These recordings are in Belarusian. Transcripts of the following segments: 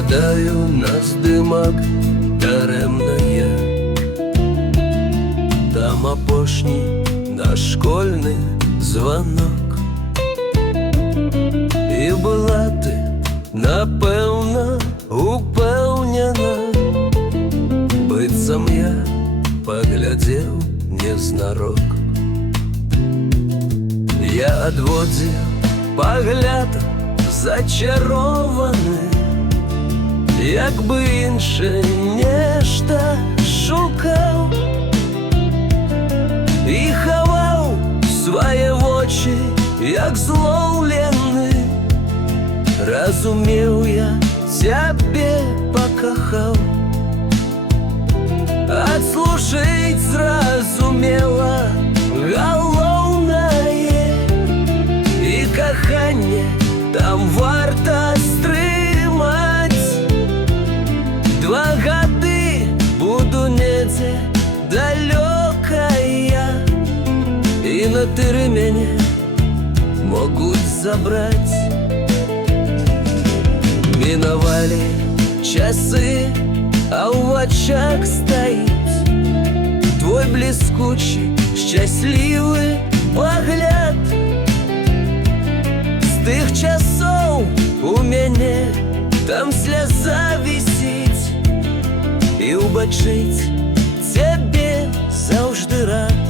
поглядаю на здимак даремно є. Там апошній наш школьний дзвонок. І була ти, напевно, упевнена, быццам я поглядел незнарок. Я адводзіў погляд зачарованы, як бы інше нешта шукаў, і хаваў свае вочы, як злоўлены. Разумеў я, цябе пакахаў, адслужыць зразумела галоўнае, і каханне там варта стрымаць. 2 гады буду недзе далёкая, і на тыры мяне могуць забраць. Мінавалі часы, а ў вачах стаіць твой бліскучы, шчаслівы пагляд. З тых часоў у мяне там сляза вісіць, і ўбачыць цябе заўжды рад.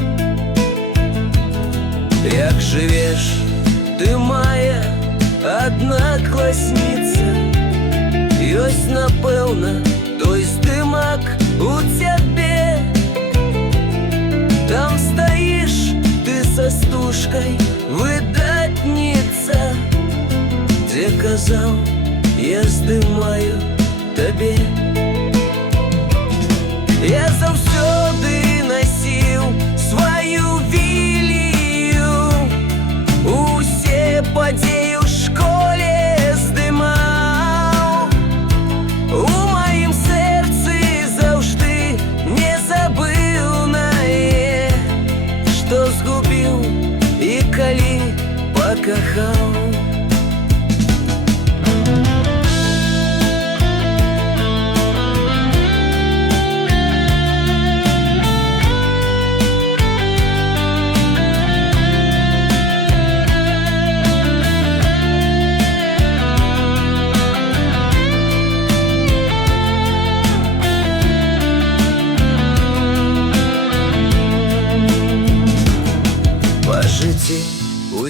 Як жывеш ты, мая аднакласніца, ёсць, напэўна, той здымак у цябе. Там стаіш ты са стужкай, выдатніца, дзе казаў, я здымаю табе. Я заўсёды насіў сваю вілію, усе падзеі ў школе здымаў. У маім сэрцы заўжды незабыўнае, што згубіў і калі пакахаў.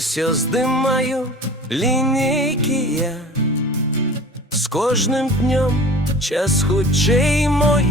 Усё здымаю лінейкі я, з кожным днём час хутчэй мой